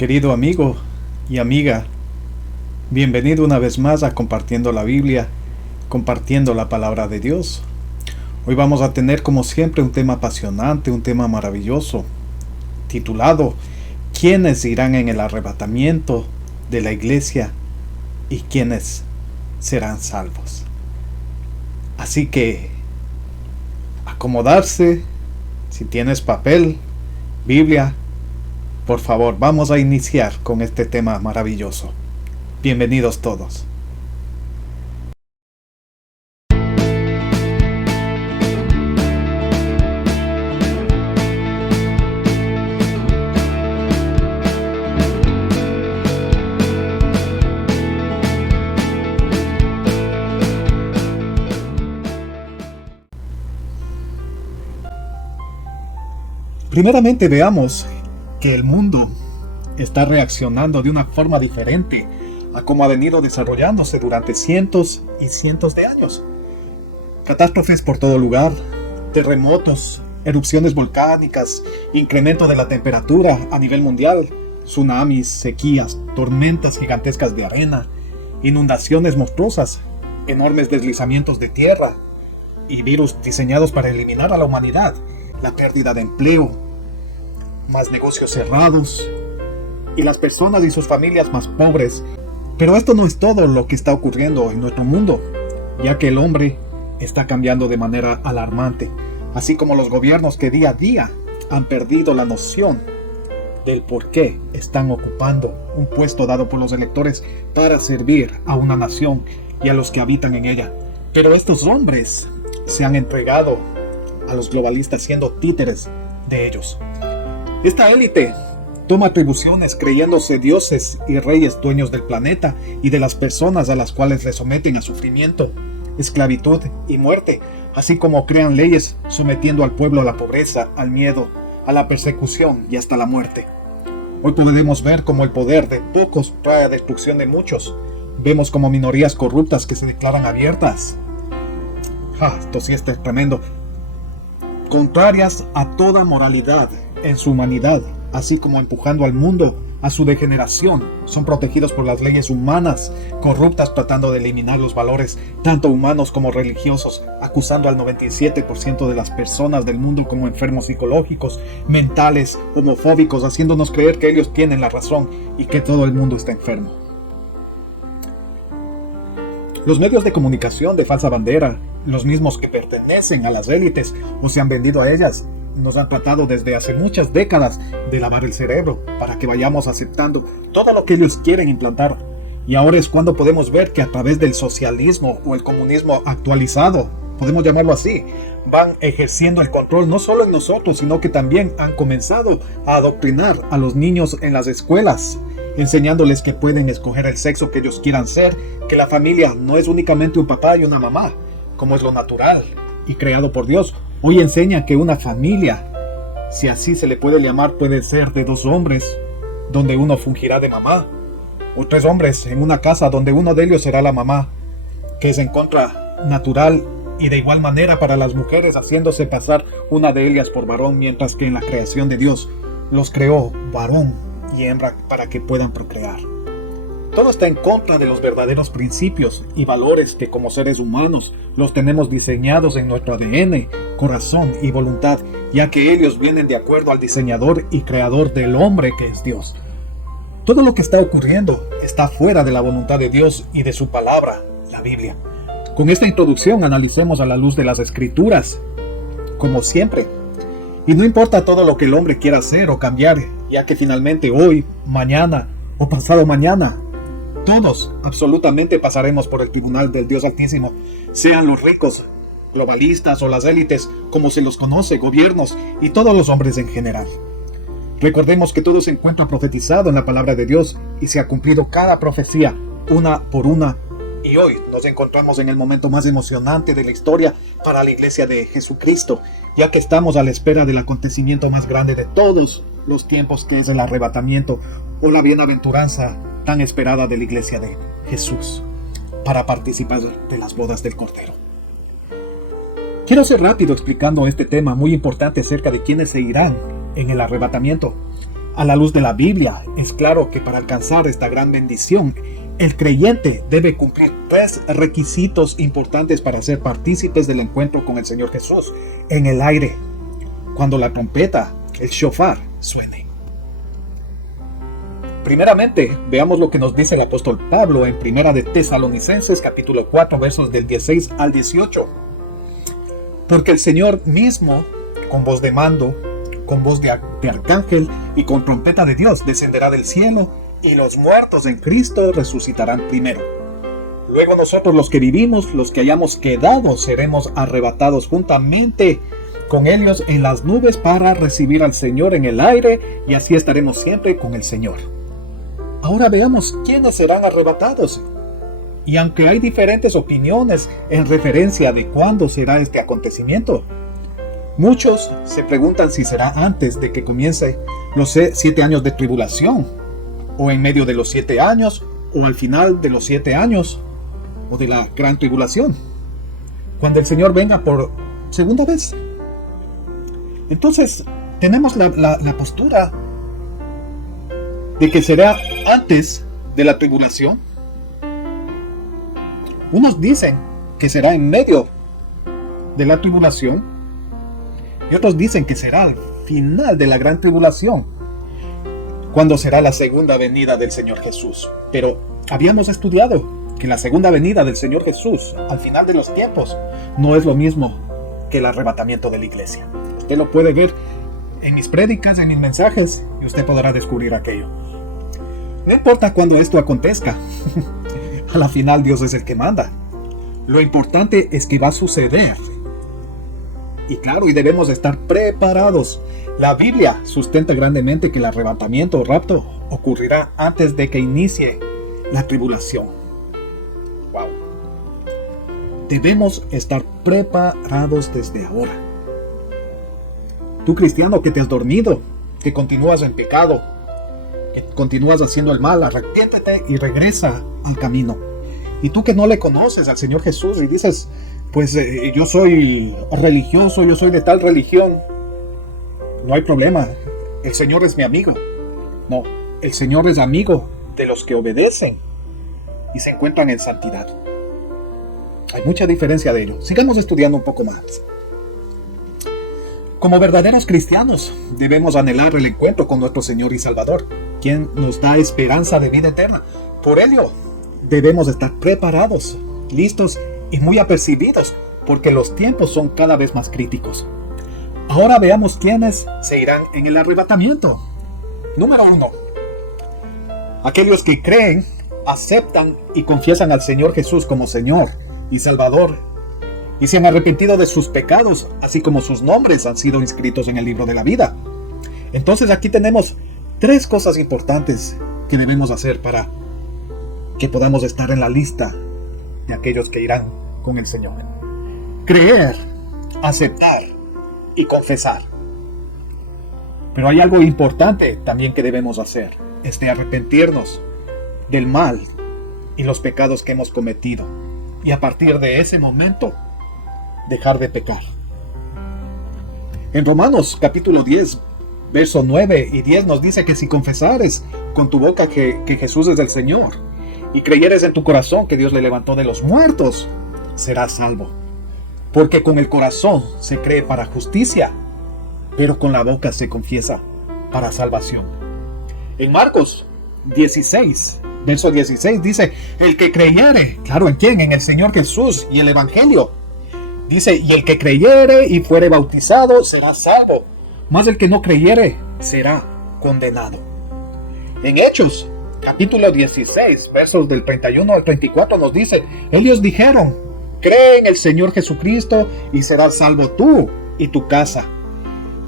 Querido amigo y amiga, bienvenido una vez más a Compartiendo la Biblia, compartiendo la palabra de Dios. Hoy vamos a tener como siempre un tema apasionante, un tema maravilloso, titulado ¿Quiénes irán en el arrebatamiento de la iglesia y quiénes serán salvos? Así que acomodarse, si tienes papel, Biblia, por favor, vamos a iniciar con este tema maravilloso. Bienvenidos todos. Primeramente veamos que el mundo está reaccionando de una forma diferente a cómo ha venido desarrollándose durante cientos y cientos de años. Catástrofes por todo lugar, terremotos, erupciones volcánicas, incremento de la temperatura a nivel mundial, tsunamis, sequías, tormentas gigantescas de arena, inundaciones monstruosas, enormes deslizamientos de tierra y virus diseñados para eliminar a la humanidad, la pérdida de empleo, más negocios cerrados y las personas y sus familias más pobres. Pero esto no es todo lo que está ocurriendo en nuestro mundo, ya que el hombre está cambiando de manera alarmante, así como los gobiernos que día a día han perdido la noción del por qué están ocupando un puesto dado por los electores para servir a una nación y a los que habitan en ella. Pero estos hombres se han entregado a los globalistas siendo títeres de ellos. Esta élite toma atribuciones creyéndose dioses y reyes dueños del planeta y de las personas a las cuales le someten a sufrimiento, esclavitud y muerte, así como crean leyes sometiendo al pueblo a la pobreza, al miedo, a la persecución y hasta la muerte. Hoy podemos ver cómo el poder de pocos trae a destrucción de muchos. Vemos como minorías corruptas que se declaran abiertas. Esto sí está tremendo. Contrarias a toda moralidad en su humanidad, así como empujando al mundo a su degeneración, son protegidos por las leyes humanas, corruptas tratando de eliminar los valores tanto humanos como religiosos, acusando al 97% de las personas del mundo como enfermos psicológicos, mentales, homofóbicos, haciéndonos creer que ellos tienen la razón y que todo el mundo está enfermo. Los medios de comunicación de falsa bandera, los mismos que pertenecen a las élites o se han vendido a ellas, nos han tratado desde hace muchas décadas de lavar el cerebro para que vayamos aceptando todo lo que ellos quieren implantar. Y ahora es cuando podemos ver que a través del socialismo o el comunismo actualizado, podemos llamarlo así, van ejerciendo el control no solo en nosotros, sino que también han comenzado a adoctrinar a los niños en las escuelas, enseñándoles que pueden escoger el sexo que ellos quieran ser, que la familia no es únicamente un papá y una mamá, como es lo natural y creado por Dios. Hoy enseña que una familia, si así se le puede llamar, puede ser de 2 hombres, donde uno fungirá de mamá, o 3 hombres en una casa donde uno de ellos será la mamá, que es en contra natural, y de igual manera para las mujeres, haciéndose pasar una de ellas por varón, mientras que en la creación de Dios los creó varón y hembra para que puedan procrear. Todo está en contra de los verdaderos principios y valores que como seres humanos los tenemos diseñados en nuestro ADN, corazón y voluntad, ya que ellos vienen de acuerdo al diseñador y creador del hombre que es Dios. Todo lo que está ocurriendo está fuera de la voluntad de Dios y de su palabra, la Biblia. Con esta introducción analicemos a la luz de las Escrituras, como siempre. Y no importa todo lo que el hombre quiera hacer o cambiar, ya que finalmente hoy, mañana o pasado mañana, todos absolutamente pasaremos por el tribunal del Dios Altísimo, sean los ricos, globalistas o las élites, como se los conoce, gobiernos y todos los hombres en general. Recordemos que todo se encuentra profetizado en la palabra de Dios y se ha cumplido cada profecía, una por una. Y hoy nos encontramos en el momento más emocionante de la historia para la iglesia de Jesucristo, ya que estamos a la espera del acontecimiento más grande de todos los tiempos, que es el arrebatamiento o la bienaventuranza tan esperada de la iglesia de Jesús, para participar de las bodas del Cordero. Quiero ser rápido explicando este tema muy importante acerca de quiénes se irán en el arrebatamiento. A la luz de la Biblia, es claro que para alcanzar esta gran bendición, el creyente debe cumplir 3 requisitos importantes para ser partícipes del encuentro con el Señor Jesús en el aire, cuando la trompeta, el shofar, suene. Primeramente, veamos lo que nos dice el apóstol Pablo en Primera de Tesalonicenses, capítulo 4, versos del 16 al 18. Porque el Señor mismo, con voz de mando, con voz de arcángel y con trompeta de Dios, descenderá del cielo, y los muertos en Cristo resucitarán primero. Luego nosotros los que vivimos, los que hayamos quedado, seremos arrebatados juntamente con ellos en las nubes para recibir al Señor en el aire, y así estaremos siempre con el Señor. Ahora veamos quiénes serán arrebatados. Y aunque hay diferentes opiniones en referencia de cuándo será este acontecimiento, muchos se preguntan si será antes de que comience los 7 años de tribulación, o en medio de los 7 años, o al final de los 7 años, o de la gran tribulación, cuando el Señor venga por segunda vez. Entonces, tenemos la postura de que será antes de la tribulación. Unos dicen que será en medio de la tribulación, y otros dicen que será al final de la gran tribulación, cuando será la segunda venida del Señor Jesús. Pero habíamos estudiado que la segunda venida del Señor Jesús al final de los tiempos no es lo mismo que el arrebatamiento de la iglesia. Usted lo puede ver en mis prédicas, en mis mensajes, y usted podrá descubrir aquello. No importa cuándo esto acontezca, a la final Dios es el que manda. Lo importante es que va a suceder. Y claro, y debemos estar preparados. La Biblia sustenta grandemente que el arrebatamiento o rapto ocurrirá antes de que inicie la tribulación. Wow. Debemos estar preparados desde ahora. Tú, cristiano, que te has dormido, que continúas en pecado, que continúas haciendo el mal, arrepiéntete y regresa al camino. Y tú que no le conoces al Señor Jesús y dices, pues yo soy religioso, yo soy de tal religión, no hay problema, el Señor es mi amigo. No, el Señor es amigo de los que obedecen y se encuentran en santidad. Hay mucha diferencia de ello. Sigamos estudiando un poco más. Como verdaderos cristianos, debemos anhelar el encuentro con nuestro Señor y Salvador, quien nos da esperanza de vida eterna. Por ello, debemos estar preparados, listos y muy apercibidos, porque los tiempos son cada vez más críticos. Ahora veamos quiénes se irán en el arrebatamiento. Número 1. Aquellos que creen, aceptan y confiesan al Señor Jesús como Señor y Salvador, y se han arrepentido de sus pecados, así como sus nombres han sido inscritos en el libro de la vida. Entonces aquí tenemos 3 cosas importantes que debemos hacer para que podamos estar en la lista de aquellos que irán con el Señor. Creer, aceptar y confesar. Pero hay algo importante también que debemos hacer, es de arrepentirnos del mal y los pecados que hemos cometido, y a partir de ese momento dejar de pecar. En Romanos capítulo 10, verso 9 y 10 nos dice que si confesares con tu boca que Jesús es el Señor y creyeres en tu corazón que Dios le levantó de los muertos, serás salvo. Porque con el corazón se cree para justicia, pero con la boca se confiesa para salvación. En Marcos 16, verso 16 dice, el que creyere, claro, ¿en quién? En el Señor Jesús y el Evangelio. Dice, y el que creyere y fuere bautizado será salvo, mas el que no creyere será condenado. En Hechos capítulo 16, versos del 31 al 34 nos dice, ellos dijeron, cree en el Señor Jesucristo y serás salvo tú y tu casa.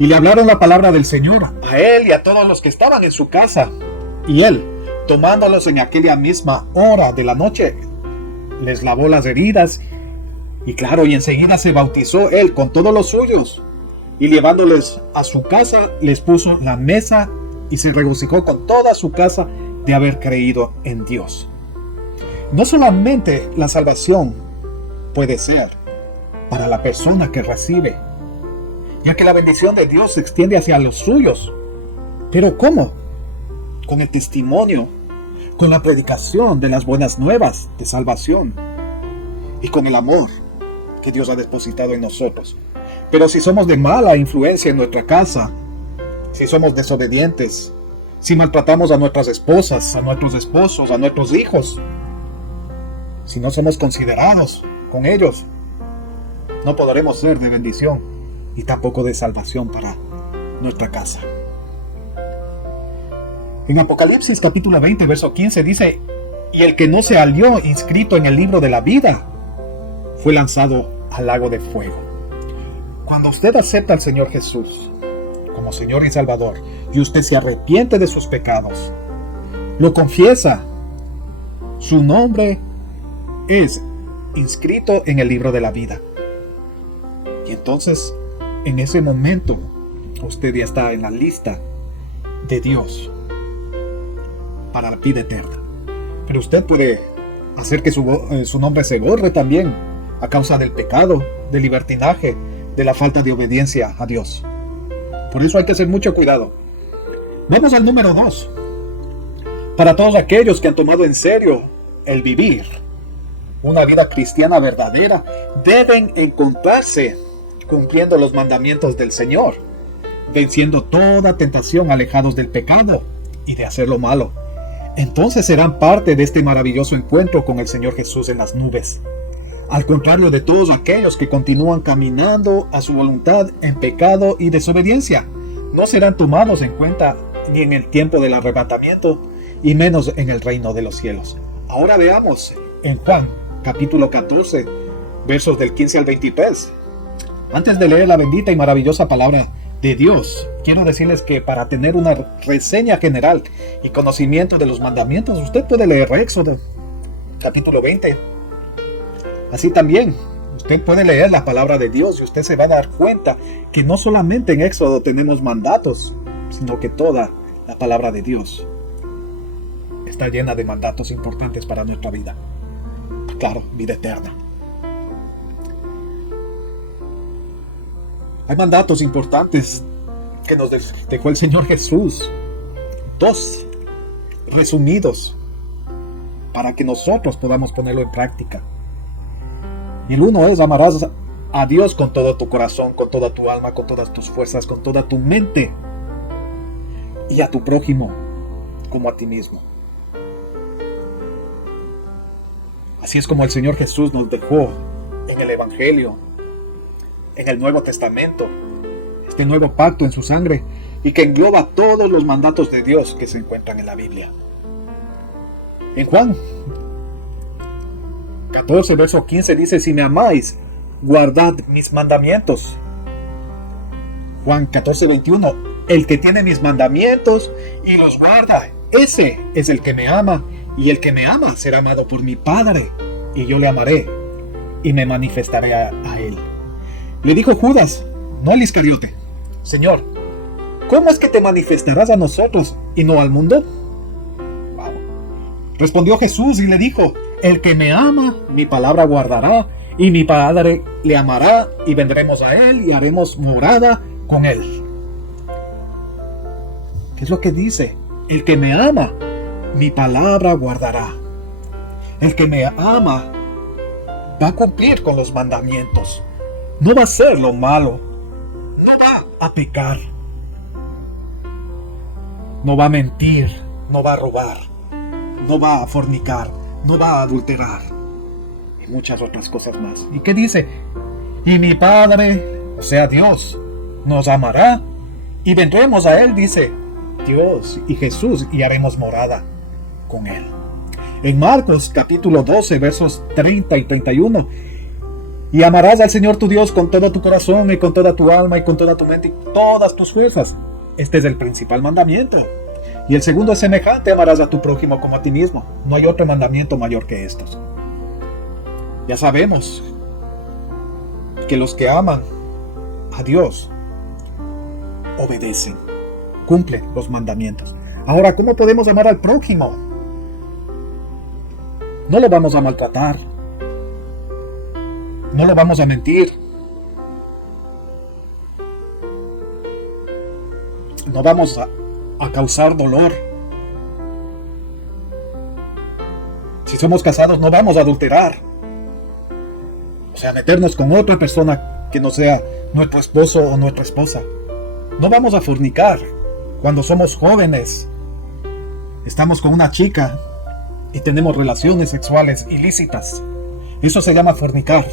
Y le hablaron la palabra del Señor a él y a todos los que estaban en su casa. Y él, tomándolos en aquella misma hora de la noche, les lavó las heridas. Y claro, y enseguida se bautizó él con todos los suyos. Y llevándoles a su casa, les puso la mesa y se regocijó con toda su casa de haber creído en Dios. No solamente la salvación puede ser para la persona que recibe, ya que la bendición de Dios se extiende hacia los suyos, ¿Pero cómo? Con el testimonio, con la predicación de las buenas nuevas de salvación y con el amor que Dios ha depositado en nosotros. Pero si somos de mala influencia en nuestra casa, si somos desobedientes, si maltratamos a nuestras esposas, a nuestros esposos, a nuestros hijos, si no somos considerados con ellos, no podremos ser de bendición y tampoco de salvación para nuestra casa. En Apocalipsis capítulo 20, verso 15 dice: y el que no se halló inscrito en el libro de la vida fue lanzado al lago de fuego. Cuando usted acepta al Señor Jesús como Señor y Salvador, y usted se arrepiente de sus pecados, lo confiesa, su nombre es inscrito en el libro de la vida. Y entonces, en ese momento, usted ya está en la lista de Dios para la vida eterna. Pero usted puede hacer que su nombre se borre también a causa del pecado, del libertinaje, de la falta de obediencia a Dios. Por eso hay que hacer mucho cuidado. Vamos al número 2. Para todos aquellos que han tomado en serio el vivir una vida cristiana verdadera, deben encontrarse cumpliendo los mandamientos del Señor, venciendo toda tentación, alejados del pecado y de hacer lo malo. Entonces serán parte de este maravilloso encuentro con el Señor Jesús en las nubes. Al contrario de todos aquellos que continúan caminando a su voluntad en pecado y desobediencia, no serán tomados en cuenta ni en el tiempo del arrebatamiento, y menos en el reino de los cielos. Ahora veamos en Juan capítulo 14, versos del 15 al 23. Antes de leer la bendita y maravillosa palabra de Dios, quiero decirles que para tener una reseña general y conocimiento de los mandamientos, usted puede leer Éxodo capítulo 20. Así también, usted puede leer la palabra de Dios y usted se va a dar cuenta que no solamente en Éxodo tenemos mandatos, sino que toda la palabra de Dios está llena de mandatos importantes para nuestra vida. Claro, vida eterna. Hay mandatos importantes que nos dejó el Señor Jesús. 2 resumidos para que nosotros podamos ponerlo en práctica. Y el 1 es: amarás a Dios con todo tu corazón, con toda tu alma, con todas tus fuerzas, con toda tu mente, y a tu prójimo como a ti mismo. Así es como el Señor Jesús nos dejó en el Evangelio, en el Nuevo Testamento, este nuevo pacto en su sangre, y que engloba todos los mandatos de Dios que se encuentran en la Biblia. En Juan 14, verso 15 dice: si me amáis, guardad mis mandamientos. Juan 14, 21: el que tiene mis mandamientos y los guarda, ese es el que me ama, y el que me ama será amado por mi Padre, y yo le amaré y me manifestaré a él. Le dijo Judas, no el Iscariote: Señor, ¿cómo es que te manifestarás a nosotros y no al mundo? Wow. Respondió Jesús y le dijo: el que me ama, mi palabra guardará, y mi Padre le amará, y vendremos a él y haremos morada con él. ¿Qué es lo que dice? El que me ama, mi palabra guardará. El que me ama va a cumplir con los mandamientos. No va a hacer lo malo. No va a pecar. No va a mentir. No va a robar. No va a fornicar. No va a adulterar. Y muchas otras cosas más. ¿Y qué dice? Y mi Padre, o sea Dios, nos amará y vendremos a él, dice Dios y Jesús, y haremos morada con él. En Marcos capítulo 12, versos 30 y 31: y amarás al Señor tu Dios con todo tu corazón y con toda tu alma y con toda tu mente y todas tus fuerzas. Este es el principal mandamiento. Y el segundo es semejante: amarás a tu prójimo como a ti mismo. No hay otro mandamiento mayor que estos. Ya sabemos que los que aman a Dios obedecen, cumplen los mandamientos. Ahora, ¿cómo podemos amar al prójimo? No lo vamos a maltratar. No lo vamos a mentir. No vamos a a causar dolor. Si somos casados, no vamos a adulterar. O sea, meternos con otra persona que no sea nuestro esposo o nuestra esposa. No vamos a fornicar. Cuando somos jóvenes, estamos con una chica y tenemos relaciones sexuales ilícitas. Eso se llama fornicar.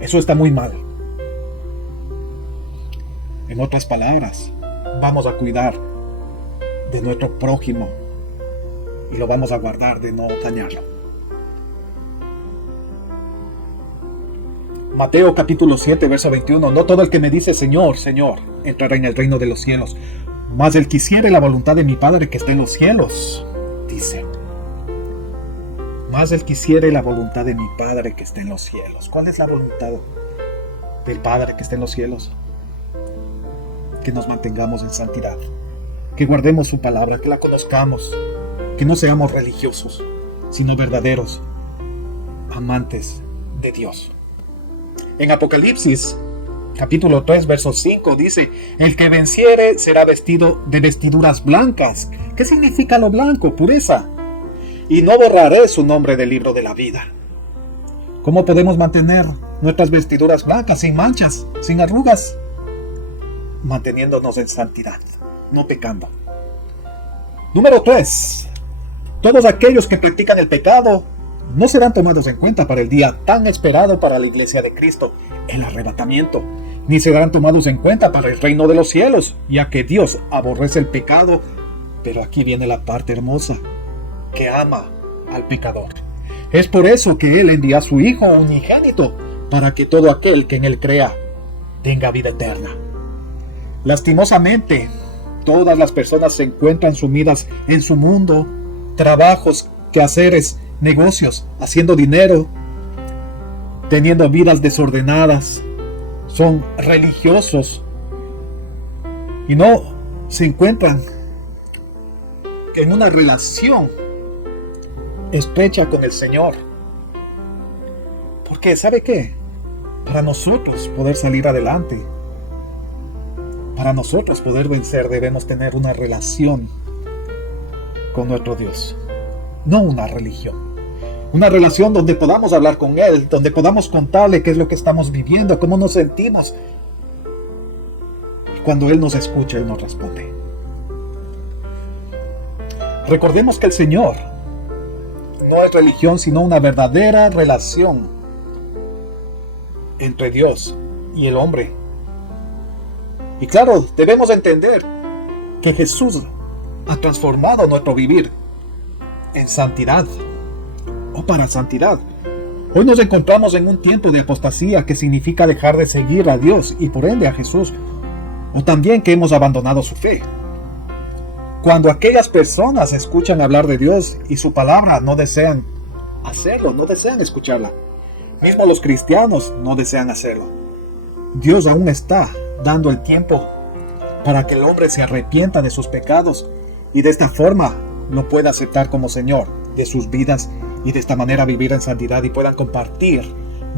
Eso está muy mal. En otras palabras, vamos a cuidar de nuestro prójimo y lo vamos a guardar de no dañarlo. Mateo capítulo 7, verso 21. No todo el que me dice Señor, Señor, entrará en el reino de los cielos, mas el que hiciere la voluntad de mi Padre que está en los cielos, dice. Más el que hiciere la voluntad de mi Padre que está en los cielos. ¿Cuál es la voluntad del Padre que está en los cielos? Que nos mantengamos en santidad, que guardemos su palabra, que la conozcamos, que no seamos religiosos, sino verdaderos amantes de Dios. En Apocalipsis capítulo 3, verso 5 dice: el que venciere será vestido de vestiduras blancas. ¿Qué significa lo blanco? Pureza. Y no borraré su nombre del libro de la vida. ¿Cómo podemos mantener nuestras vestiduras blancas, sin manchas, sin arrugas? Manteniéndonos en santidad, no pecando. Número 3. Todos aquellos que practican el pecado no serán tomados en cuenta para el día tan esperado para la iglesia de Cristo, el arrebatamiento, ni serán tomados en cuenta para el reino de los cielos, ya que Dios aborrece el pecado. Pero aquí viene la parte hermosa, que ama al pecador. Es por eso que Él envía a su Hijo unigénito, para que todo aquel que en Él crea tenga vida eterna. Lastimosamente, todas las personas se encuentran sumidas en su mundo, trabajos, quehaceres, negocios, haciendo dinero, teniendo vidas desordenadas, son religiosos y no se encuentran en una relación estrecha con el Señor. Porque, ¿sabe qué? Para nosotros poder salir adelante, para nosotros poder vencer, debemos tener una relación con nuestro Dios, no una religión. Una relación donde podamos hablar con Él, donde podamos contarle qué es lo que estamos viviendo, cómo nos sentimos. Y cuando Él nos escucha, Él nos responde. Recordemos que el Señor no es religión, sino una verdadera relación entre Dios y el hombre. Y claro, debemos entender que Jesús ha transformado nuestro vivir en santidad, o para santidad. Hoy nos encontramos en un tiempo de apostasía, que significa dejar de seguir a Dios y por ende a Jesús, o también que hemos abandonado su fe. Cuando aquellas personas escuchan hablar de Dios y su palabra, no desean hacerlo, no desean escucharla. Mismo los cristianos no desean hacerlo. Dios aún está dando el tiempo para que el hombre se arrepienta de sus pecados y de esta forma lo pueda aceptar como Señor de sus vidas y de esta manera vivir en santidad y puedan compartir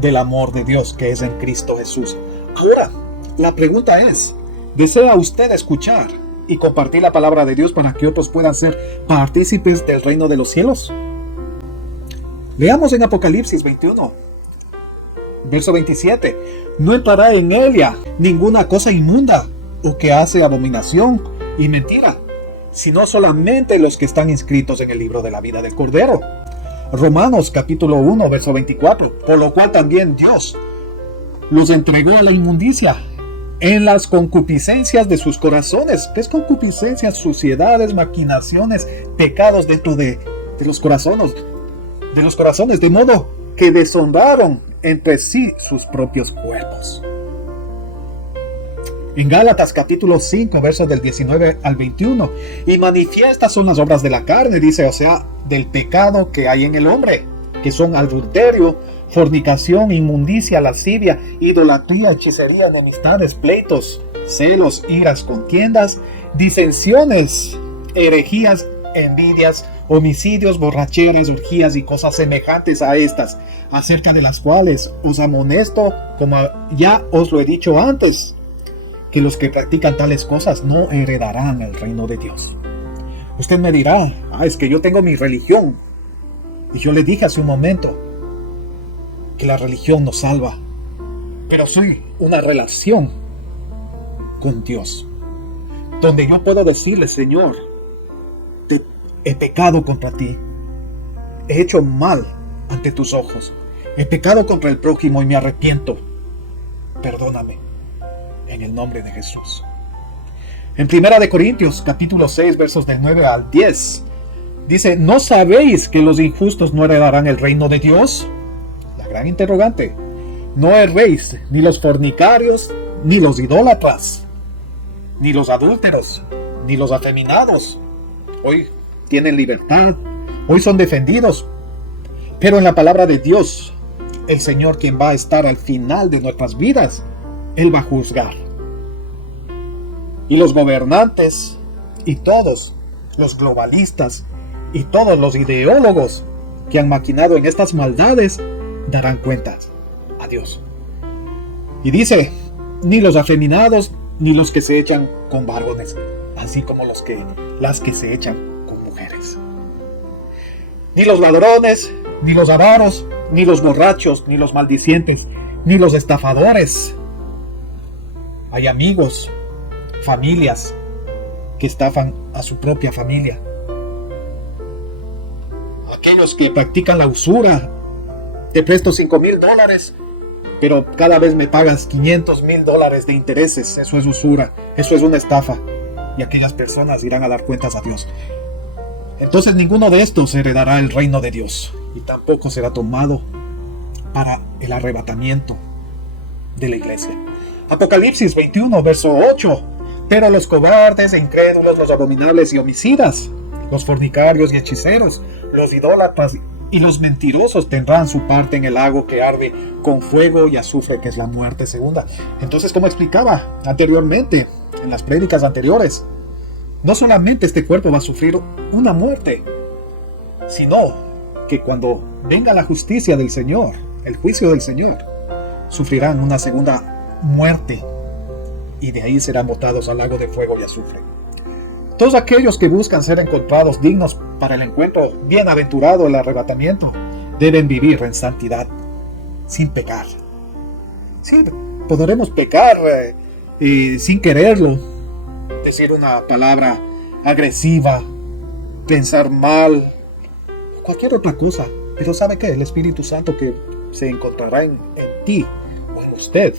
del amor de Dios que es en Cristo Jesús. Ahora, la pregunta es, ¿desea usted escuchar y compartir la palabra de Dios para que otros puedan ser partícipes del reino de los cielos? Leamos en Apocalipsis 21, verso 27. No entrará en ella ninguna cosa inmunda o que hace abominación y mentira, sino solamente los que están inscritos en el libro de la vida del Cordero. Romanos capítulo 1, verso 24. Por lo cual también Dios los entregó a la inmundicia en las concupiscencias de sus corazones. ¿Qué es concupiscencias? Suciedades, maquinaciones, pecados dentro de los corazones. De modo que deshonraron entre sí sus propios cuerpos. En Gálatas capítulo 5, versos del 19 al 21. Y manifiestas son las obras de la carne, dice, o sea, del pecado que hay en el hombre, que son adulterio, fornicación, inmundicia, lascivia, idolatría, hechicería, enemistades, pleitos, celos, iras, contiendas, disensiones, herejías, envidias, homicidios, borracheras, orgías y cosas semejantes a estas, acerca de las cuales os amonesto, como ya os lo he dicho antes, que los que practican tales cosas no heredarán el reino de Dios. Usted me dirá, es que yo tengo mi religión. Y yo le dije hace un momento que la religión nos salva. Pero soy una relación con Dios, donde yo puedo decirle, Señor, he pecado contra ti. He hecho mal ante tus ojos. He pecado contra el prójimo y me arrepiento. Perdóname, en el nombre de Jesús. En 1 Corintios, capítulo 6, versos del 9 al 10, dice, ¿no sabéis que los injustos no heredarán el reino de Dios? La gran interrogante. No erréis, ni los fornicarios, ni los idólatras, ni los adúlteros, ni los afeminados. Hoy tienen libertad, hoy son defendidos. Pero en la palabra de Dios, el Señor, quien va a estar al final de nuestras vidas, Él va a juzgar. Y los gobernantes, y todos los globalistas, y todos los ideólogos que han maquinado en estas maldades, darán cuentas a Dios. Y dice, ni los afeminados, ni los que se echan con varones, así como las que se echan con mujeres. Ni los ladrones, ni los avaros, ni los borrachos, ni los maldicientes, ni los estafadores. Hay amigos, familias que estafan a su propia familia. Aquellos que practican la usura. Te presto $5,000, pero cada vez me pagas $500,000 de intereses. Eso es usura, eso es una estafa. Y aquellas personas irán a dar cuentas a Dios. Entonces ninguno de estos heredará el reino de Dios, y tampoco será tomado para el arrebatamiento de la iglesia. Apocalipsis 21, verso 8. Pero los cobardes e incrédulos, los abominables y homicidas, los fornicarios y hechiceros, los idólatras y los mentirosos tendrán su parte en el lago que arde con fuego y azufre, que es la muerte segunda. Entonces, como explicaba anteriormente, en las prédicas anteriores, no solamente este cuerpo va a sufrir una muerte, sino que cuando venga la justicia del Señor, el juicio del Señor, sufrirán una segunda muerte, y de ahí serán botados al lago de fuego y azufre. Todos aquellos que buscan ser encontrados dignos para el encuentro bienaventurado, el arrebatamiento, deben vivir en santidad, sin pecar. Sí, podremos pecar sin quererlo, decir una palabra agresiva, pensar mal, cualquier otra cosa. Pero ¿sabe qué? El Espíritu Santo que se encontrará en ti o en usted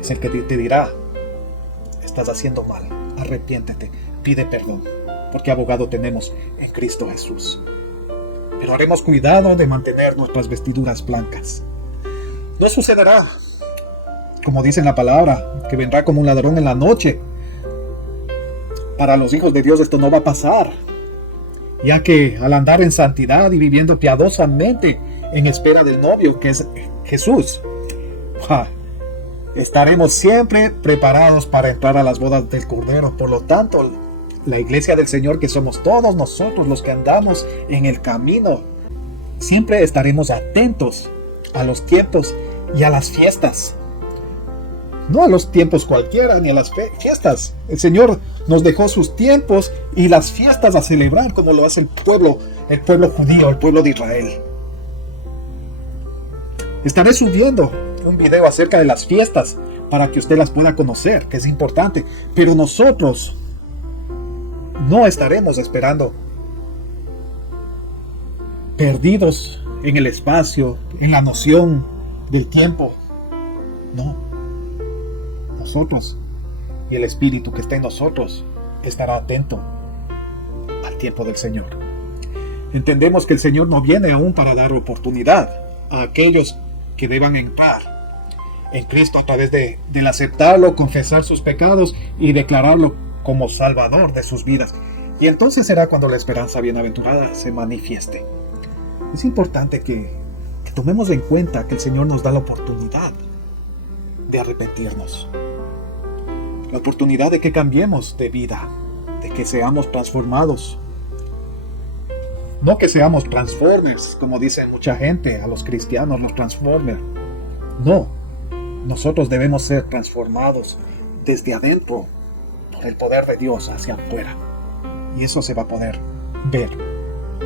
es el que te dirá, estás haciendo mal, arrepiéntete, pide perdón, porque abogado tenemos en Cristo Jesús. Pero haremos cuidado de mantener nuestras vestiduras blancas. No sucederá, como dice en la palabra, que vendrá como un ladrón en la noche. Para los hijos de Dios esto no va a pasar, ya que al andar en santidad y viviendo piadosamente en espera del novio, que es Jesús, estaremos siempre preparados para entrar a las bodas del Cordero. Por lo tanto, la iglesia del Señor, que somos todos nosotros los que andamos en el camino, siempre estaremos atentos a los tiempos y a las fiestas. No a los tiempos cualquiera, ni a las fiestas. El Señor nos dejó sus tiempos y las fiestas a celebrar, como lo hace el pueblo judío, el pueblo de Israel. Estaré subiendo un video acerca de las fiestas para que usted las pueda conocer, que es importante. Pero nosotros no estaremos esperando, perdidos en el espacio, en la noción del tiempo. No. Nosotros y el Espíritu que está en nosotros estará atento al tiempo del Señor. Entendemos que el Señor no viene aún para dar oportunidad a aquellos que deban entrar en Cristo a través del aceptarlo, confesar sus pecados y declararlo como Salvador de sus vidas. Y entonces será cuando la esperanza bienaventurada se manifieste. Es importante que tomemos en cuenta que el Señor nos da la oportunidad de arrepentirnos, la oportunidad de que cambiemos de vida, de que seamos transformados. No que seamos transformers, como dice mucha gente, a los cristianos, los transformers. No, nosotros debemos ser transformados desde adentro por el poder de Dios hacia afuera. Y eso se va a poder ver,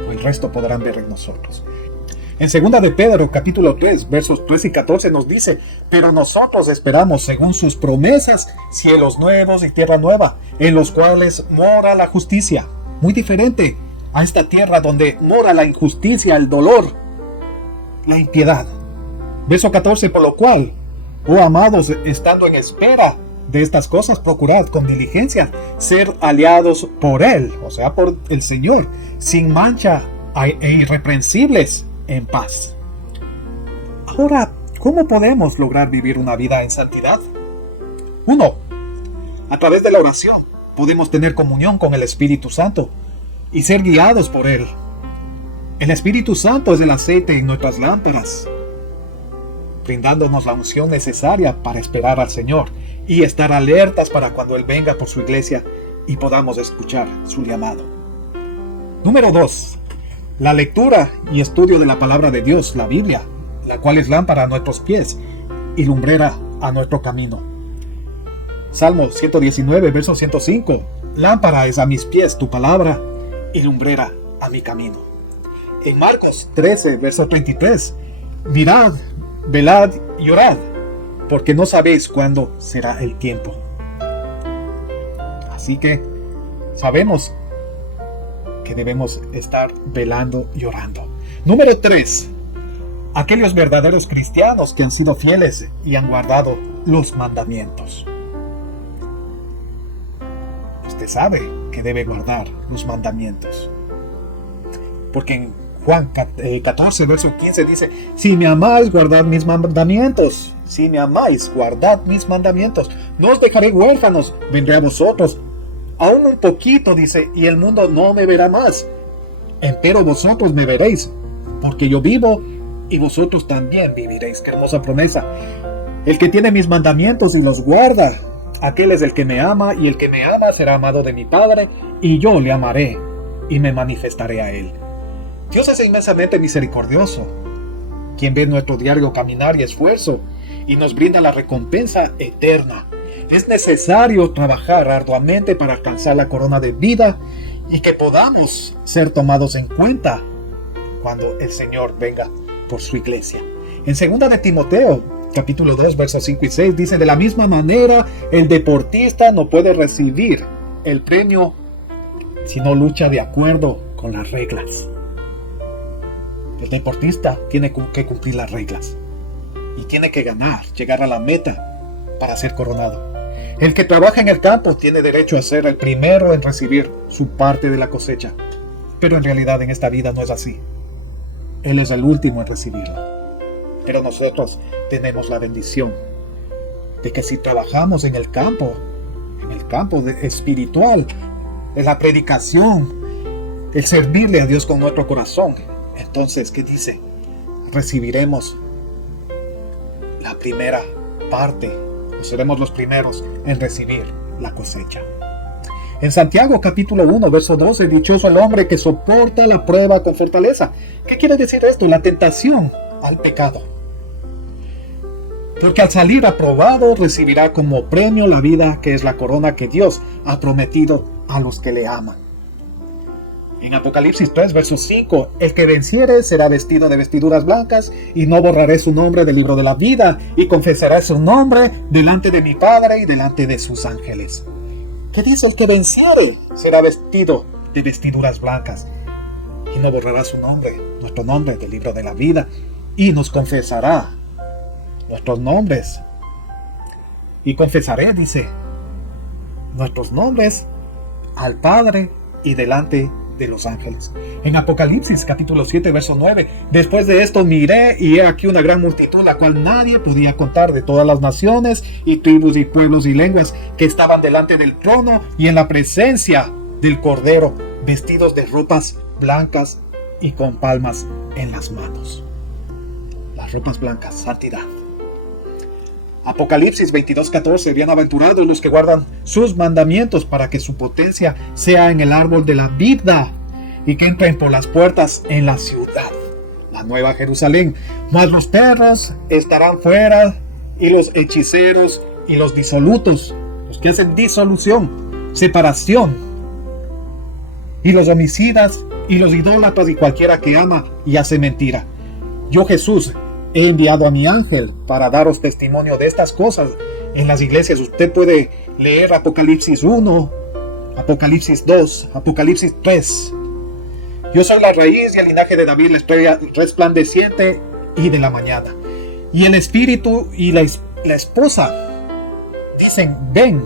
o el resto podrán ver en nosotros. En 2 de Pedro, capítulo 3, versos 3 y 14 nos dice: pero nosotros esperamos, según sus promesas, cielos nuevos y tierra nueva, en los cuales mora la justicia. Muy diferente a esta tierra donde mora la injusticia, el dolor, la impiedad. Verso 14, por lo cual, oh amados, estando en espera de estas cosas, procurad con diligencia ser aliados por Él, o sea, por el Señor, sin mancha e irreprensibles, en paz. Ahora, ¿cómo podemos lograr vivir una vida en santidad? 1. A través de la oración podemos tener comunión con el Espíritu Santo y ser guiados por Él. El Espíritu Santo es el aceite en nuestras lámparas, brindándonos la unción necesaria para esperar al Señor y estar alertas para cuando Él venga por su iglesia y podamos escuchar su llamado. Número 2. La lectura y estudio de la palabra de Dios, la Biblia, la cual es lámpara a nuestros pies y lumbrera a nuestro camino. Salmo 119, verso 105. Lámpara es a mis pies tu palabra y lumbrera a mi camino. En Marcos 13, verso 33. Mirad, velad y orad, porque no sabéis cuándo será el tiempo. Así que sabemos que debemos estar velando y orando. Número 3. Aquellos verdaderos cristianos que han sido fieles y han guardado los mandamientos. Usted sabe que debe guardar los mandamientos. Porque en Juan 14, verso 15 dice: si me amáis, guardad mis mandamientos. Si me amáis, guardad mis mandamientos. No os dejaré huérfanos, vendré a vosotros. Aún un poquito, dice, y el mundo no me verá más. Empero vosotros me veréis, porque yo vivo y vosotros también viviréis. Qué hermosa promesa. El que tiene mis mandamientos y los guarda, aquel es el que me ama, y el que me ama será amado de mi Padre, y yo le amaré y me manifestaré a él. Dios es inmensamente misericordioso, quien ve nuestro diario caminar y esfuerzo, y nos brinda la recompensa eterna. Es necesario trabajar arduamente para alcanzar la corona de vida y que podamos ser tomados en cuenta cuando el Señor venga por su iglesia. En 2 de Timoteo, capítulo 2, versos 5 y 6, dice: de la misma manera, el deportista no puede recibir el premio si no lucha de acuerdo con las reglas. El deportista tiene que cumplir las reglas y tiene que ganar, llegar a la meta para ser coronado. El que trabaja en el campo tiene derecho a ser el primero en recibir su parte de la cosecha, pero en realidad en esta vida no es así. Él es el último en recibirlo. Pero nosotros tenemos la bendición de que si trabajamos en el campo espiritual, en la predicación, el servirle a Dios con nuestro corazón, entonces, ¿qué dice? Recibiremos la primera parte, o seremos los primeros en recibir la cosecha. En Santiago capítulo 1, verso 12, dichoso el hombre que soporta la prueba con fortaleza. ¿Qué quiere decir esto? La tentación al pecado. Porque al salir aprobado recibirá como premio la vida, que es la corona que Dios ha prometido a los que le aman. En Apocalipsis 3, verso 5, el que venciere será vestido de vestiduras blancas, y no borraré su nombre del libro de la vida, y confesaré su nombre delante de mi Padre y delante de sus ángeles. ¿Qué dice? El que venciere será vestido de vestiduras blancas, y no borrará su nombre, nuestro nombre, del libro de la vida, y nos confesará nuestros nombres. Y confesaré, dice, nuestros nombres al Padre y delante de los ángeles. En Apocalipsis capítulo 7, verso 9, después de esto miré, y he aquí una gran multitud, la cual nadie podía contar, de todas las naciones y tribus y pueblos y lenguas, que estaban delante del trono y en la presencia del Cordero, vestidos de ropas blancas y con palmas en las manos. Las ropas blancas, santidad. Apocalipsis 22:14, bienaventurados los que guardan sus mandamientos, para que su potencia sea en el árbol de la vida, y que entren por las puertas en la ciudad, la nueva Jerusalén. Mas los perros estarán fuera, y los hechiceros y los disolutos, los que hacen disolución, separación, y los homicidas y los idólatras y cualquiera que ama y hace mentira. Yo, Jesús, he enviado a mi ángel para daros testimonio de estas cosas en las iglesias. Usted puede leer Apocalipsis 1, Apocalipsis 2, Apocalipsis 3. Yo soy la raíz y el linaje de David, la estrella resplandeciente y de la mañana. Y el espíritu y la esposa dicen, ven.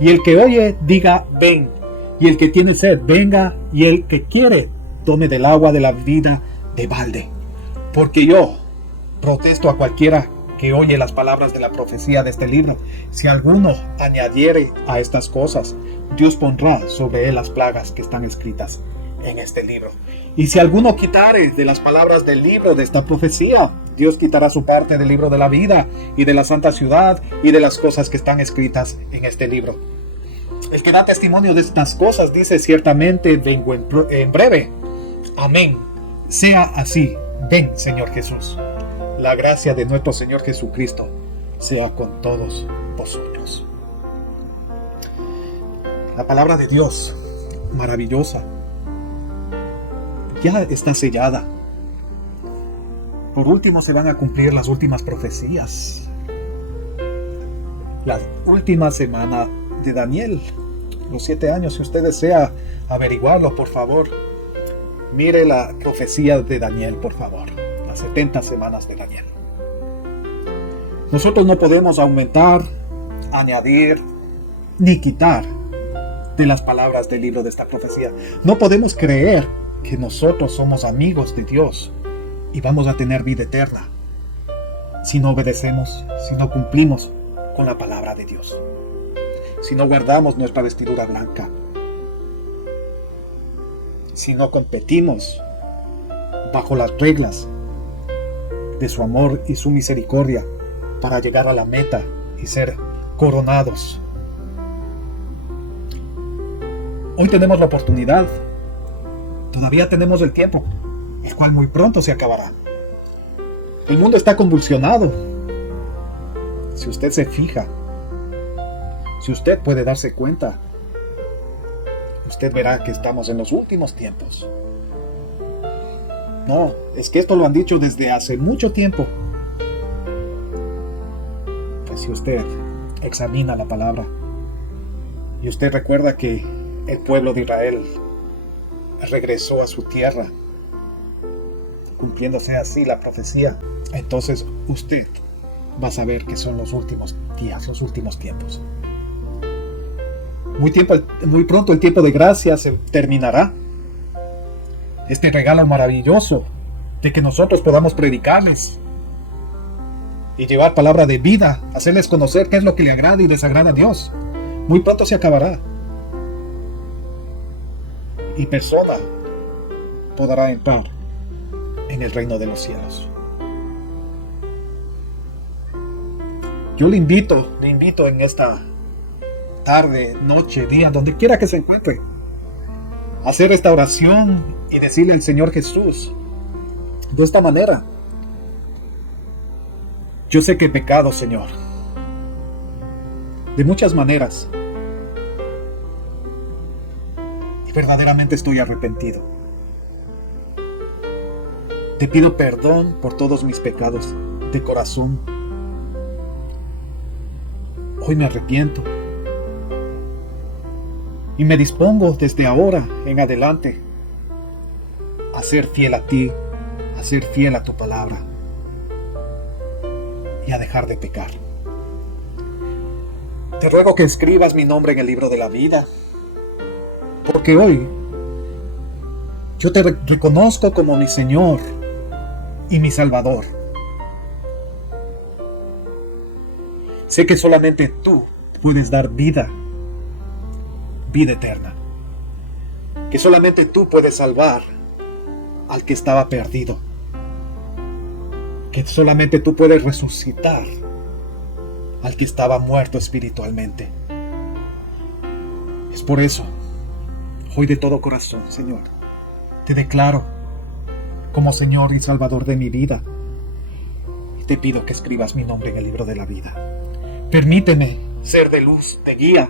Y el que oye, diga, ven. Y el que tiene sed, venga. Y el que quiere, tome del agua de la vida de balde. Porque yo protesto a cualquiera que oye las palabras de la profecía de este libro. Si alguno añadiere a estas cosas, Dios pondrá sobre él las plagas que están escritas en este libro. Y si alguno quitare de las palabras del libro de esta profecía, Dios quitará su parte del libro de la vida y de la santa ciudad y de las cosas que están escritas en este libro. El que da testimonio de estas cosas dice, ciertamente vengo en breve. Amén. Sea así. Ven, Señor Jesús. La gracia de nuestro Señor Jesucristo sea con todos vosotros. La palabra de Dios, maravillosa, ya está sellada. Por último se van a cumplir las últimas profecías. La última semana de Daniel, los 7 años. Si usted desea averiguarlo, por favor, mire la profecía de Daniel, por favor. Las 70 semanas de Daniel. Nosotros no podemos aumentar, añadir, ni quitar de las palabras del libro de esta profecía. No podemos creer que nosotros somos amigos de Dios y vamos a tener vida eterna si no obedecemos, si no cumplimos con la palabra de Dios, si no guardamos nuestra vestidura blanca, si no competimos bajo las reglas de su amor y su misericordia para llegar a la meta y ser coronados. Hoy tenemos la oportunidad. Todavía tenemos el tiempo, el cual muy pronto se acabará. El mundo está convulsionado. Si usted se fija, si usted puede darse cuenta, usted verá que estamos en los últimos tiempos. No, es que esto lo han dicho desde hace mucho tiempo. Pues si usted examina la palabra y usted recuerda que el pueblo de Israel regresó a su tierra, cumpliéndose así la profecía, entonces usted va a saber que son los últimos días, los últimos tiempos. Muy pronto el tiempo de gracia se terminará. Este regalo maravilloso de que nosotros podamos predicarles y llevar palabra de vida, hacerles conocer qué es lo que le agrada y desagrada a Dios, muy pronto se acabará. Y persona podrá entrar en el reino de los cielos. Yo le invito en esta tarde, noche, día, donde quiera que se encuentre, a hacer esta oración y decirle al Señor Jesús de esta manera: yo sé que he pecado, Señor, de muchas maneras, verdaderamente estoy arrepentido. Te pido perdón por todos mis pecados de corazón. Hoy me arrepiento y me dispongo desde ahora en adelante a ser fiel a ti, a ser fiel a tu palabra y a dejar de pecar. Te ruego que escribas mi nombre en el libro de la vida, porque hoy yo te reconozco como mi Señor y mi Salvador. Sé que solamente tú puedes dar vida eterna. Que solamente tú puedes salvar al que estaba perdido. Que solamente tú puedes resucitar al que estaba muerto espiritualmente. Es por eso, hoy de todo corazón, Señor, te declaro como Señor y Salvador de mi vida. y te pido que escribas mi nombre en el libro de la vida. Permíteme ser de luz, de guía,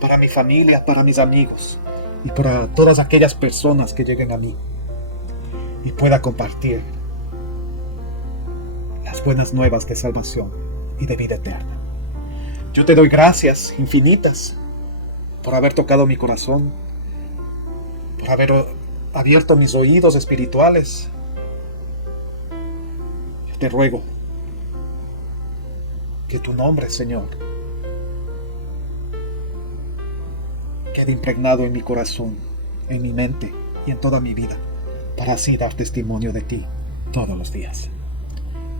para mi familia, para mis amigos y para todas aquellas personas que lleguen a mí y pueda compartir las buenas nuevas de salvación y de vida eterna. Yo te doy gracias infinitas por haber tocado mi corazón, por haber abierto mis oídos espirituales. Yo te ruego que tu nombre, Señor, quede impregnado en mi corazón, en mi mente y en toda mi vida, para así dar testimonio de ti todos los días.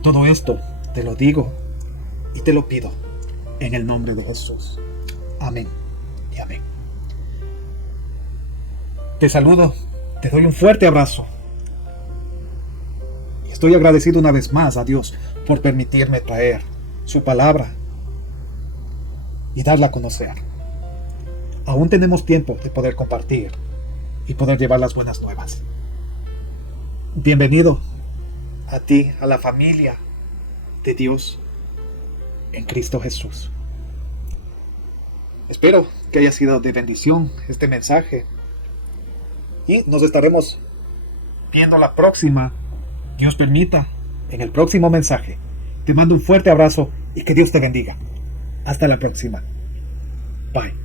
Todo esto te lo digo y te lo pido en el nombre de Jesús. Amén y amén. Te saludo, te doy un fuerte abrazo. Estoy agradecido una vez más a Dios por permitirme traer su palabra y darla a conocer. Aún tenemos tiempo de poder compartir y poder llevar las buenas nuevas. Bienvenido a ti, a la familia de Dios en Cristo Jesús. Espero que haya sido de bendición este mensaje y nos estaremos viendo la próxima, Dios permita, en el próximo mensaje. Te mando un fuerte abrazo y que Dios te bendiga. Hasta la próxima. Bye.